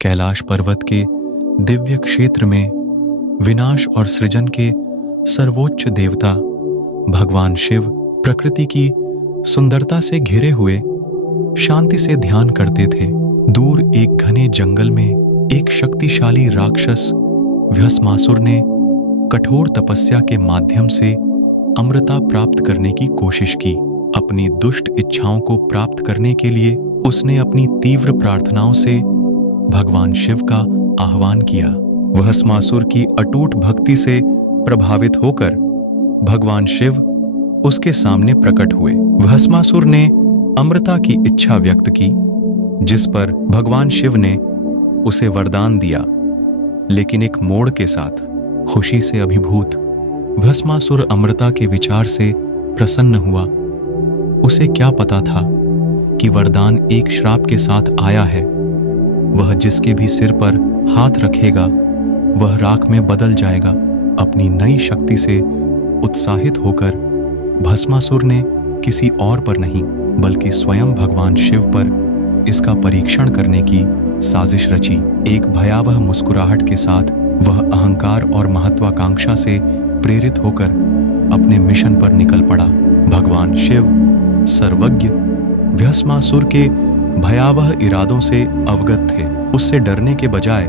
कैलाश पर्वत के दिव्य क्षेत्र में विनाश और सृजन के सर्वोच्च देवता भगवान शिव प्रकृति की सुंदरता से घिरे हुए शांति से ध्यान करते थे। दूर एक घने जंगल में एक शक्तिशाली राक्षस भस्मासुर ने कठोर तपस्या के माध्यम से अमृता प्राप्त करने की कोशिश की। अपनी दुष्ट इच्छाओं को प्राप्त करने के लिए उसने अपनी तीव्र प्रार्थनाओं से भगवान शिव का आह्वान किया। भस्मासुर की अटूट भक्ति से प्रभावित होकर भगवान शिव उसके सामने प्रकट हुए। भस्मासुर ने अमृता की इच्छा व्यक्त की, जिस पर भगवान शिव ने उसे वरदान दिया, लेकिन एक मोड़ के साथ। खुशी से अभिभूत भस्मासुर अमृता के विचार से प्रसन्न हुआ। उसे क्या पता था कि वरदान एक श्राप के साथ आया है। वह जिसके भी सिर पर हाथ रखेगा वह राख में बदल जाएगा। अपनी नई शक्ति से उत्साहित होकर भस्मासुर ने किसी और पर नहीं बल्कि स्वयं भगवान शिव पर इसका परीक्षण करने की साजिश रची। एक भयावह मुस्कुराहट के साथ वह अहंकार और महत्वाकांक्षा से प्रेरित होकर अपने मिशन पर निकल पड़ा। भगवान शिव सर्वज्ञ भस्मासुर के भयावह इरादों से अवगत थे। उससे डरने के बजाय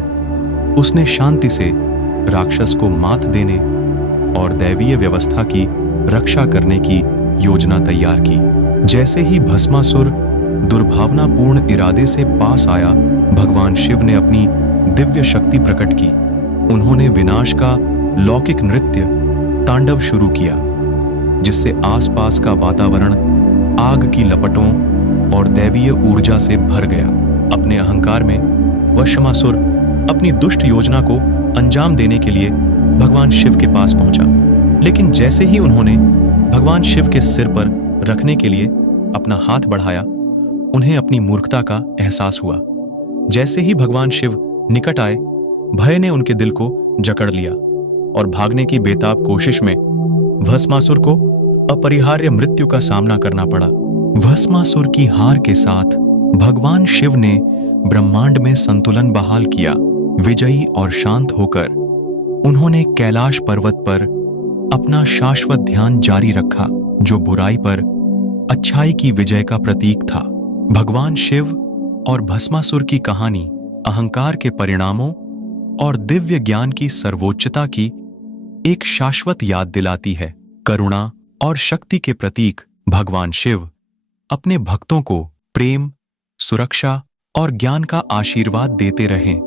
उसने शांति से राक्षस को मात देने और दैवीय व्यवस्था की रक्षा करने की योजना तैयार की। जैसे ही भस्मासुर दुर्भावनापूर्ण इरादे से पास आया, भगवान शिव ने अपनी दिव्य शक्ति प्रकट की। उन्होंने विनाश का लौकिक नृत्य तांडव शुरू किया, जिससे आसपास का वातावरण आग की लपटों और दैवीय ऊर्जा से भर गया। अपने अहंकार में भस्मासुर अपनी दुष्ट योजना को अंजाम देने के लिए भगवान शिव के पास पहुंचा, लेकिन जैसे ही उन्होंने भगवान शिव के सिर पर रखने के लिए अपना हाथ बढ़ाया, उन्हें अपनी मूर्खता का एहसास हुआ। जैसे ही भगवान शिव निकट आए, भय ने उनके दिल को जकड़ लिया और भागने की बेताब कोशिश में भस्मासुर को अपरिहार्य मृत्यु का सामना करना पड़ा। भस्मासुर की हार के साथ भगवान शिव ने ब्रह्मांड में संतुलन बहाल किया। विजयी और शांत होकर उन्होंने कैलाश पर्वत पर अपना शाश्वत ध्यान जारी रखा, जो बुराई पर अच्छाई की विजय का प्रतीक था। भगवान शिव और भस्मासुर की कहानी अहंकार के परिणामों और दिव्य ज्ञान की सर्वोच्चता की एक शाश्वत याद दिलाती है। करुणा और शक्ति के प्रतीक भगवान शिव अपने भक्तों को प्रेम, सुरक्षा और ज्ञान का आशीर्वाद देते रहें।